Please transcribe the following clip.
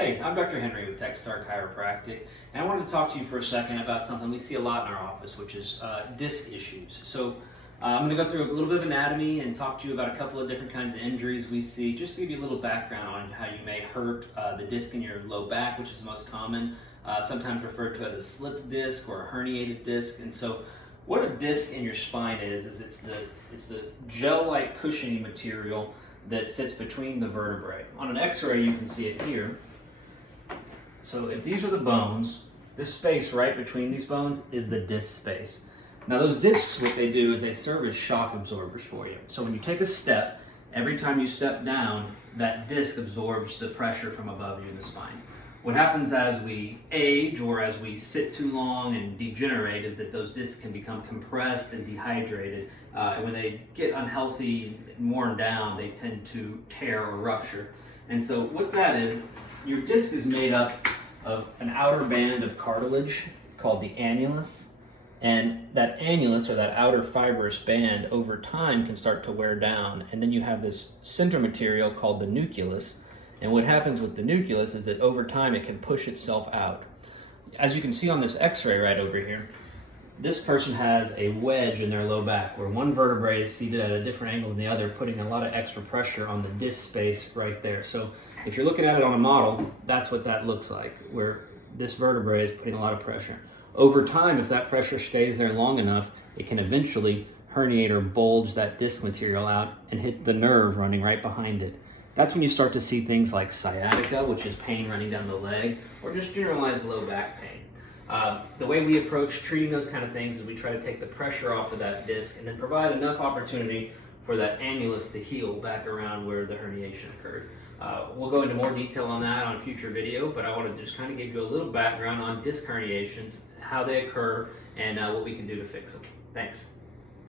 Hey, I'm Dr. Henry with TexStar Chiropractic, and I wanted to talk to you for a second about something we see a lot in our office, which is disc issues. I'm going to go through a little bit of anatomy and talk to you about a couple of different kinds of injuries we see, just to give you a little background on how you may hurt the disc in your low back, which is the most common, sometimes referred to as a slipped disc or a herniated disc. And so what a disc in your spine is it's the gel-like cushioning material that sits between the vertebrae. On an x-ray you can see it here. So if these are the bones, this space right between these bones is the disc space. Now those discs, what they do is they serve as shock absorbers for you. So when you take a step, every time you step down, that disc absorbs the pressure from above you in the spine. What happens as we age or as we sit too long and degenerate is that those discs can become compressed and dehydrated. And when they get unhealthy and worn down, they tend to tear or rupture. And so what that is, your disc is made up of an outer band of cartilage called the annulus. And that annulus, or that outer fibrous band, over time can start to wear down. And then you have this center material called the nucleus. And what happens with the nucleus is that over time it can push itself out. As you can see on this x-ray right over here, this person has a wedge in their low back where one vertebrae is seated at a different angle than the other, putting a lot of extra pressure on the disc space right there. So if you're looking at it on a model, that's what that looks like, where this vertebrae is putting a lot of pressure. Over time, if that pressure stays there long enough, it can eventually herniate or bulge that disc material out and hit the nerve running right behind it. That's when you start to see things like sciatica, which is pain running down the leg, or just generalized low back pain. The way we approach treating those kind of things is we try to take the pressure off of that disc and then provide enough opportunity for that annulus to heal back around where the herniation occurred. We'll go into more detail on that on a future video, but I want to just kind of give you a little background on disc herniations, how they occur, and what we can do to fix them. Thanks.